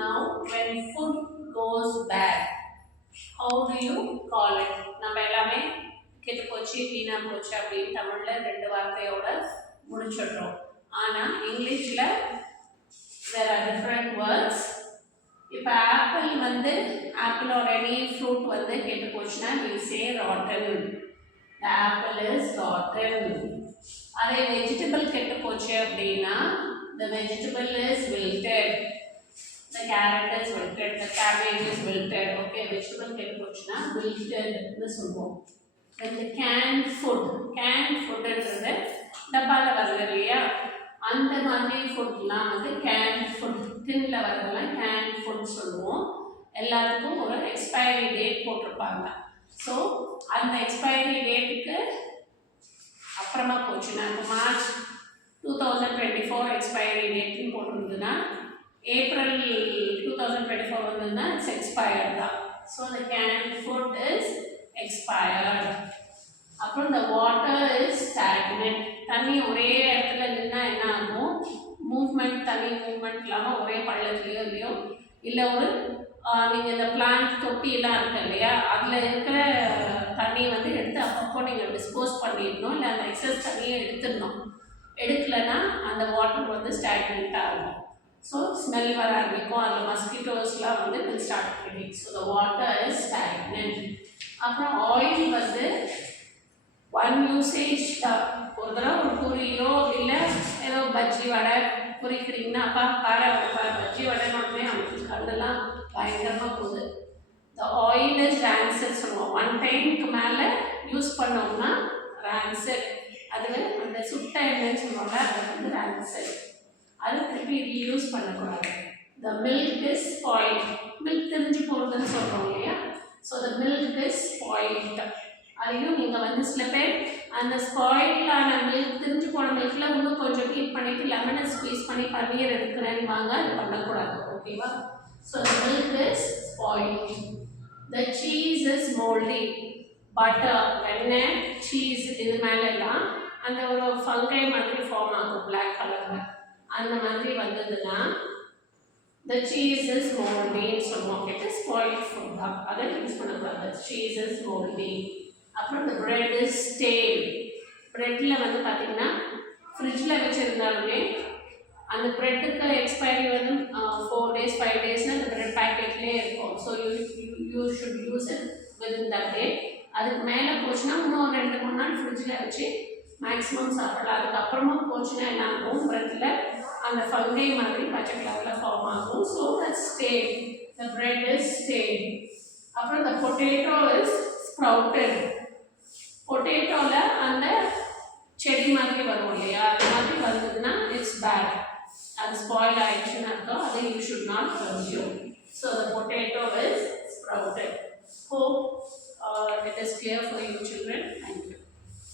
now when food goes bad, how do you call it? நம்ம எல்லாமே கெட்டு போச்சு வீணா போச்சு அப்படின்னு தமிழ்ல ரெண்டு வார்த்தையோட முடிச்சிடுறோம். ஆனா இங்கிலீஷ்ல there are different words. இப்போ ஆப்பிள் வந்து ஆப்பிள் or any fruit வந்து கெட்டு போச்சுன்னா we say rotten. The apple is rotten. அதே வெஜிடபிள் கெட்டு போச்சு அப்படின்னா the vegetable is wilted. The carrot is wilted. The cabbage is wilted. Okay, vegetable கெட்டு போச்சுன்னா wilted ன்னு சொல்லுவோம். Then the canned food என்றது டப்பால வருது இல்லையா, அந்த மாதிரி ஃபுட்லாம் வந்து canned food, டின்ல வரதெல்லாம் canned food சொல்லுவோம். எல்லாத்துக்கும் ஒரு எக்ஸ்பைரி டேட் போட்டிருப்பாங்க. ஸோ அந்த எக்ஸ்பைரி டேட்டுக்கு அப்புறமா போச்சுன்னா இப்போ மார்ச் 2024 எக்ஸ்பைரி டேட்னு போட்டிருந்ததுன்னா ஏப்ரல் 2024 வந்ததுன்னா இட்ஸ் எக்ஸ்பயர்ட் தான். So the can food is expired. அப்புறம் இந்த வாட்டர் இஸ் ஸ்டாக்னன்ட். தண்ணி ஒரே இடத்துல நின்னா என்ன ஆகும், தண்ணி மூவ்மெண்ட் இல்லாமல் ஒரே பள்ளத்துலையோ இல்லையோ இல்லை ஒரு நீங்கள் இந்த பிளான்ட் தொட்டியெல்லாம் இருக்கு இல்லையா, அதில் இருக்கிற தண்ணி வந்து எடுத்து அப்பப்போ நீங்கள் டிஸ்போஸ் பண்ணிடணும், இல்லை அந்த எக்ஸஸ் தண்ணியை எடுத்துடணும். எடுக்கலைன்னா அந்த வாட்டர் வந்து ஸ்டாக்னெண்ட் ஆகும். ஸோ ஸ்மெல் வர ஆரம்பிக்கும், அதில் மஸ்கிட்டோஸ்லாம் வந்து ஸ்டார்ட் பண்ணி. So the water is stagnant. அப்புறம் ஆயில் வந்து ஒன் யூசேஜ் தான். ஒரு தடவை ஒரு பொரியோ இல்லை ஏதோ பஜ்ஜி வடை பொரிக்கிறீங்கன்னா அப்பா பஜ்ஜி வடை மட்டுமே அவங்களுக்கு கண்டெல்லாம் பயங்கரமாக போகுது. த ஆயில் இஸ் ரான்சட் சொல்லுவோம். ஒன் டைமுக்கு மேலே யூஸ் பண்ணோம்னா ரான்சட். அது அந்த சுட்ட எண்ணெய்ன்னு சொல்லுவாங்க, அது வந்து ரான்சட். அது திருப்பி ரீயூஸ் பண்ணக்கூடாது. த மில்க் இஸ் ஸ்பாயில்ட். மில்க் தெரிஞ்சு போகிறதுன்னு சொல்கிறோம் இல்லையா, so the milk is spoilt. அதையும் நீங்கள் வந்து சில பேர் அந்த ஸ்பாயிலான மில்க், தெரிஞ்சு போன மில்கில் இன்னும் கொஞ்சம் ஹீட் பண்ணிவிட்டு லெமனை ஸ்குவீஸ் பண்ணி பன்னீர் எடுக்கிறேன்னு வாங்க, அது பண்ணக்கூடாது. ஓகேவா? So the milk is spoiled. The cheese is moldy. Butter, வெண்ணெய், சீஸ் இது மேலெல்லாம் அந்த ஒரு ஃபங்கை மாதிரி ஃபார்ம் ஆகும் பிளாக் கலரில். அந்த மாதிரி வந்ததுன்னா the cheese is moldy சொல்லுவோம். it is spoiled food தான், அதை யூஸ் பண்ணக்கூடாது. cheese is moldy. அப்புறம் the bread is stale. பிரெட்டில் வந்து பார்த்தீங்கன்னா ஃப்ரிட்ஜில் வச்சுருந்தாலுமே அந்த ப்ரெட்டுக்கு எக்ஸ்பைரி வந்து 4 days 5 daysனால் அந்த ப்ரெட் பேக்கெட்லேயே இருக்கும். So you should use it within that day. அதுக்கு மேலே போச்சுன்னா இன்னும் 2-3 நாள் ஃப்ரிட்ஜில் வச்சு மேக்ஸிமம் சாப்பிடலாம். அதுக்கப்புறமா போச்சுன்னா என்ன ஆகும், ப்ரெட்டில் அந்த ஃபங்கை மாதிரி பச்சை கலரில் ஃபார்ம் ஆகும். So that stale. The bread is stale. அப்புறம் த பொட்டேட்டோ இஸ் ஸ்ப்ரவுட்டட். பொட்டேட்டோவில் அந்த செடி மாதிரி வரும் இல்லையா, அது மாதிரி வந்ததுன்னா இட்ஸ் பேட், அது ஸ்பாயில் ஆயிடுச்சுன்னு அர்த்தம். அதை you should not consume. So the potato